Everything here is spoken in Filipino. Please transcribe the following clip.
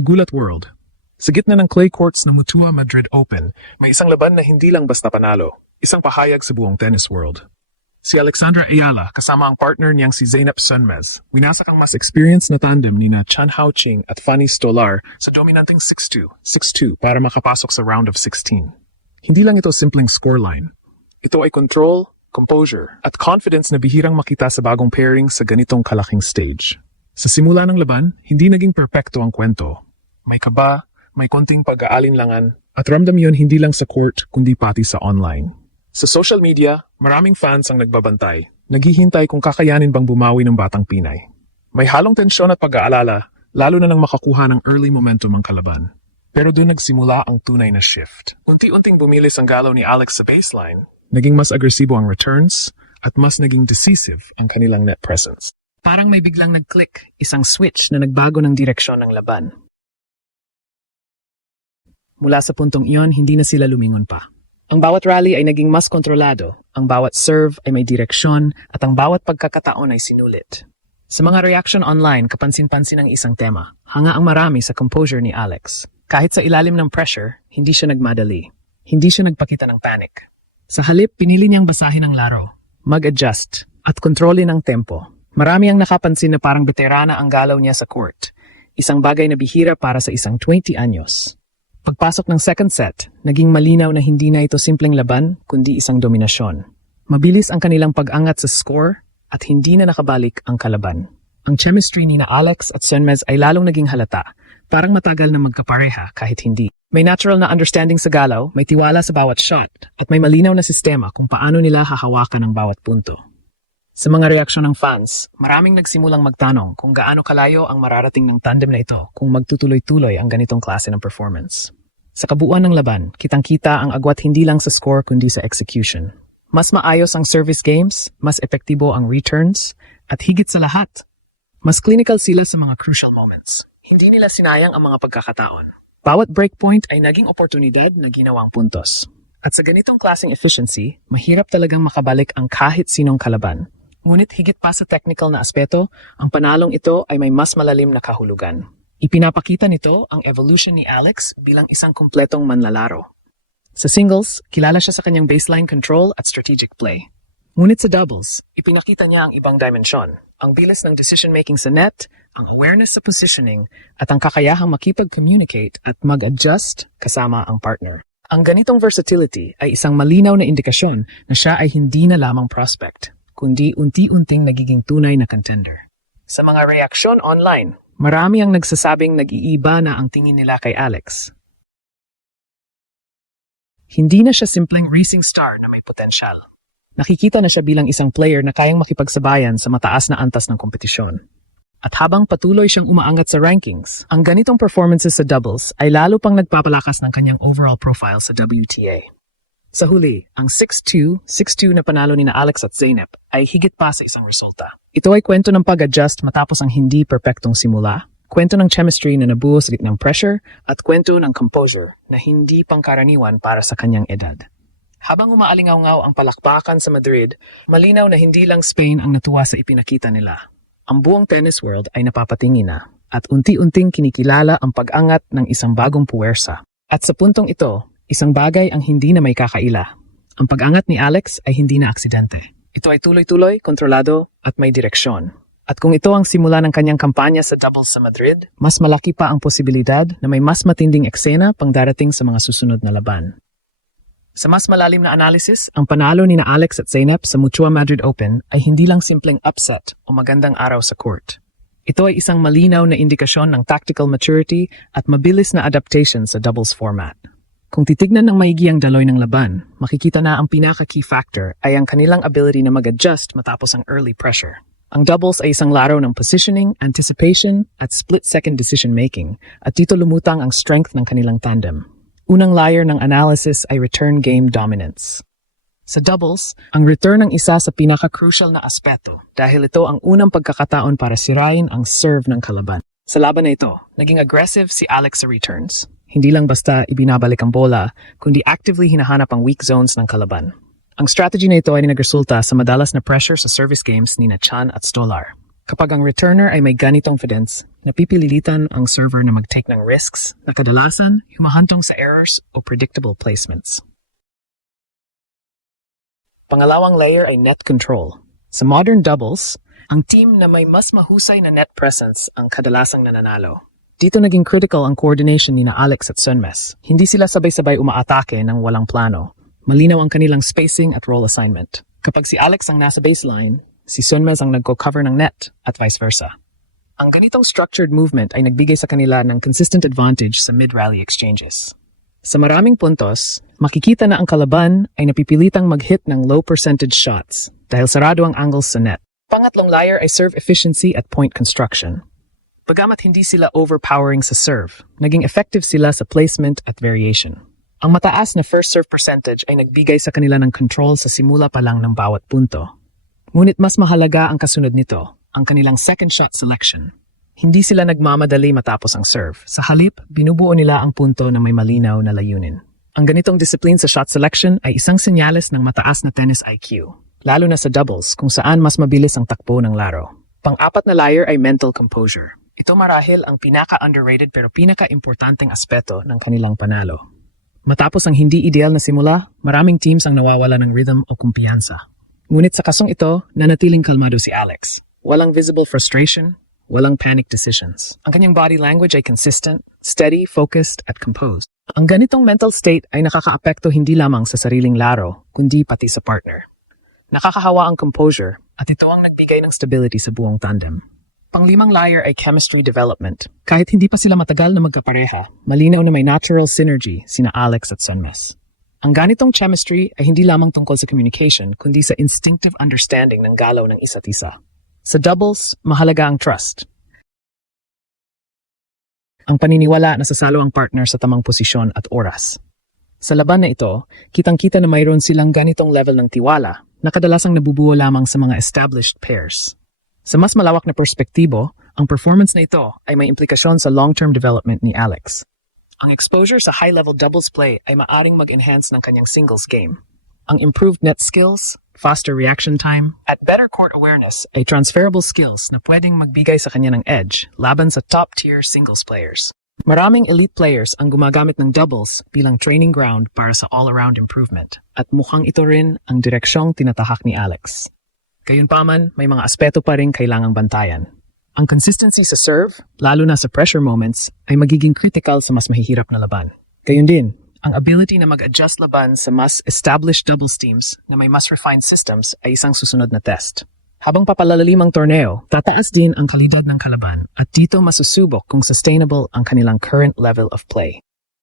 Kagulat World. Sa gitna ng clay courts ng Mutua Madrid Open, may isang laban na hindi lang basta panalo, isang pahayag sa buong tennis world. Si Alexandra Ayala kasama ang partner niyang si Zeynep Sonmez, winasak ang mas experienced na tandem ni na Chan Haoqing at Fanny Stolar sa dominanteng 6-2, 6-2 para makapasok sa round of 16. Hindi lang ito simpleng scoreline. Ito ay control, composure, at confidence na bihirang makita sa bagong pairing sa ganitong kalaking stage. Sa simula ng laban, hindi naging perpekto ang kwento. May kaba, may konting pag-aalinlangan, at ramdam yun hindi lang sa court kundi pati sa online. Sa social media, maraming fans ang nagbabantay, naghihintay kung kakayanin bang bumawi ng batang Pinay. May halong tensyon at pag-aalala, lalo na nang makakuha ng early momentum ang kalaban. Pero doon nagsimula ang tunay na shift. Unti-unting bumilis ang galaw ni Alex sa baseline, naging mas agresibo ang returns, at mas naging decisive ang kanilang net presence. Parang may biglang nag-click, isang switch na nagbago ng direksyon ng laban. Mula sa puntong iyon, hindi na sila lumingon pa. Ang bawat rally ay naging mas kontrolado, ang bawat serve ay may direksyon, at ang bawat pagkakataon ay sinulit. Sa mga reaction online, kapansin-pansin ang isang tema. Hanga ang marami sa composure ni Alex. Kahit sa ilalim ng pressure, hindi siya nagmadali. Hindi siya nagpakita ng panic. Sa halip, pinili niyang basahin ang laro, mag-adjust, at kontrolin ang tempo. Marami ang nakapansin na parang veterana ang galaw niya sa court. Isang bagay na bihira para sa isang 20 anyos. Pagpasok ng second set, naging malinaw na hindi na ito simpleng laban, kundi isang dominasyon. Mabilis ang kanilang pag-angat sa score at hindi na nakabalik ang kalaban. Ang chemistry ni na Alex at Sonmez ay lalong naging halata, parang matagal na magkapareha kahit hindi. May natural na understanding sa galaw, may tiwala sa bawat shot, at may malinaw na sistema kung paano nila hahawakan ang bawat punto. Sa mga reaksyon ng fans, maraming nagsimulang magtanong kung gaano kalayo ang mararating ng tandem na ito kung magtutuloy-tuloy ang ganitong klase ng performance. Sa kabuuan ng laban, kitang-kita ang agwat hindi lang sa score kundi sa execution. Mas maayos ang service games, mas epektibo ang returns, at higit sa lahat, mas clinical sila sa mga crucial moments. Hindi nila sinayang ang mga pagkakataon. Bawat breakpoint ay naging oportunidad na ginawang puntos. At sa ganitong klaseng efficiency, mahirap talagang makabalik ang kahit sinong kalaban. Ngunit higit pa sa technical na aspeto, ang panalong ito ay may mas malalim na kahulugan. Ipinapakita nito ang evolution ni Alex bilang isang kumpletong manlalaro. Sa singles, kilala siya sa kanyang baseline control at strategic play. Ngunit sa doubles, ipinakita niya ang ibang dimensyon, ang bilis ng decision-making sa net, ang awareness sa positioning, at ang kakayahang makipag-communicate at mag-adjust kasama ang partner. Ang ganitong versatility ay isang malinaw na indikasyon na siya ay hindi na lamang prospect, kundi unti-unting nagiging tunay na contender. Sa mga reaksyon online, marami ang nagsasabing nag-iiba na ang tingin nila kay Alex. Hindi na siya simpleng racing star na may potensyal. Nakikita na siya bilang isang player na kayang makipagsabayan sa mataas na antas ng kompetisyon. At habang patuloy siyang umaangat sa rankings, ang ganitong performances sa doubles ay lalo pang nagpapalakas ng kanyang overall profile sa WTA. Sa huli, ang 6-2, 6-2 na panalo ni na Alex at Zeynep ay higit pa sa isang resulta. Ito ay kwento ng pag-adjust matapos ang hindi perpektong simula, kwento ng chemistry na nabuo sa gitnang pressure, at kwento ng composure na hindi pangkaraniwan para sa kanyang edad. Habang umaalingaw-ngaw ang palakpakan sa Madrid, malinaw na hindi lang Spain ang natuwa sa ipinakita nila. Ang buong tennis world ay napapatingin na, at unti-unting kinikilala ang pag-angat ng isang bagong puwersa. At sa puntong ito, isang bagay ang hindi na may kakaila. Ang pag-angat ni Alex ay hindi na aksidente. Ito ay tuloy-tuloy, kontrolado, at may direksyon. At kung ito ang simula ng kanyang kampanya sa doubles sa Madrid, mas malaki pa ang posibilidad na may mas matinding eksena pang darating sa mga susunod na laban. Sa mas malalim na analysis, ang panalo ni na Alex at Zeynep sa Mutua Madrid Open ay hindi lang simpleng upset o magandang araw sa court. Ito ay isang malinaw na indikasyon ng tactical maturity at mabilis na adaptation sa doubles format. Kung titignan ng maigi ang daloy ng laban, makikita na ang pinaka-key factor ay ang kanilang ability na mag-adjust matapos ang early pressure. Ang doubles ay isang laro ng positioning, anticipation, at split-second decision-making, at dito lumutang ang strength ng kanilang tandem. Unang layer ng analysis ay return game dominance. Sa doubles, ang return ang isa sa pinaka-crucial na aspeto dahil ito ang unang pagkakataon para sirain ang serve ng kalaban. Sa laban na ito, naging aggressive si Alex sa returns. Hindi lang basta ibinabalik ang bola, kundi actively hinahanap ang weak zones ng kalaban. Ang strategy na ito ay nagresulta sa madalas na pressure sa service games ni na Chan at Stolar. Kapag ang returner ay may ganitong confidence, napipililitan ang server na mag-take ng risks na kadalasan humahantong sa errors o predictable placements. Pangalawang layer ay net control. Sa modern doubles, ang team na may mas mahusay na net presence ang kadalasang nananalo. Dito naging critical ang coordination ni na Alex at Sunmes. Hindi sila sabay-sabay umaatake ng walang plano. Malinaw ang kanilang spacing at role assignment. Kapag si Alex ang nasa baseline, si Sunmes ang nagko-cover ng net at vice versa. Ang ganitong structured movement ay nagbigay sa kanila ng consistent advantage sa mid-rally exchanges. Sa maraming puntos, makikita na ang kalaban ay napipilitang mag-hit ng low percentage shots dahil sarado ang angles sa net. Pangatlong layer ay serve efficiency at point construction. Bagamat hindi sila overpowering sa serve, naging effective sila sa placement at variation. Ang mataas na first serve percentage ay nagbigay sa kanila ng control sa simula pa lang ng bawat punto. Ngunit mas mahalaga ang kasunod nito, ang kanilang second shot selection. Hindi sila nagmamadali matapos ang serve. Sa halip, binubuo nila ang punto na may malinaw na layunin. Ang ganitong discipline sa shot selection ay isang senyales ng mataas na tennis IQ, lalo na sa doubles kung saan mas mabilis ang takbo ng laro. Pang-apat na layer ay mental composure. Ito marahil ang pinaka-underrated pero pinaka-importanteng aspeto ng kanilang panalo. Matapos ang hindi ideal na simula, maraming teams ang nawawala ng rhythm o kumpiyansa. Ngunit sa kasong ito, nanatiling kalmado si Alex. Walang visible frustration, walang panic decisions. Ang kanyang body language ay consistent, steady, focused, at composed. Ang ganitong mental state ay nakakaapekto hindi lamang sa sariling laro, kundi pati sa partner. Nakakahawa ang composure, at ito ang nagbigay ng stability sa buong tandem. Panglimang layer ay chemistry development. Kahit hindi pa sila matagal na magkapareha, malinaw na may natural synergy sina Alex at Sunmes. Ang ganitong chemistry ay hindi lamang tungkol sa communication, kundi sa instinctive understanding ng galaw ng isa't isa. Sa doubles, mahalaga ang trust. Ang paniniwala na sasalo ang partner sa tamang posisyon at oras. Sa laban na ito, kitang-kita na mayroon silang ganitong level ng tiwala na kadalasang nabubuo lamang sa mga established pairs. Sa mas malawak na perspektibo, ang performance na ito ay may implikasyon sa long-term development ni Alex. Ang exposure sa high-level doubles play ay maaring mag-enhance ng kanyang singles game. Ang improved net skills, faster reaction time, at better court awareness ay transferable skills na pwedeng magbigay sa kanya ng edge laban sa top-tier singles players. Maraming elite players ang gumagamit ng doubles bilang training ground para sa all-around improvement at mukhang ito rin ang direksyong tinatahak ni Alex. Gayunpaman, may mga aspeto pa rin kailangang bantayan. Ang consistency sa serve, lalo na sa pressure moments, ay magiging critical sa mas mahihirap na laban. Gayun din, ang ability na mag-adjust laban sa mas established doubles teams na may mas refined systems ay isang susunod na test. Habang papalalalim ang torneo, tataas din ang kalidad ng kalaban at dito masusubok kung sustainable ang kanilang current level of play.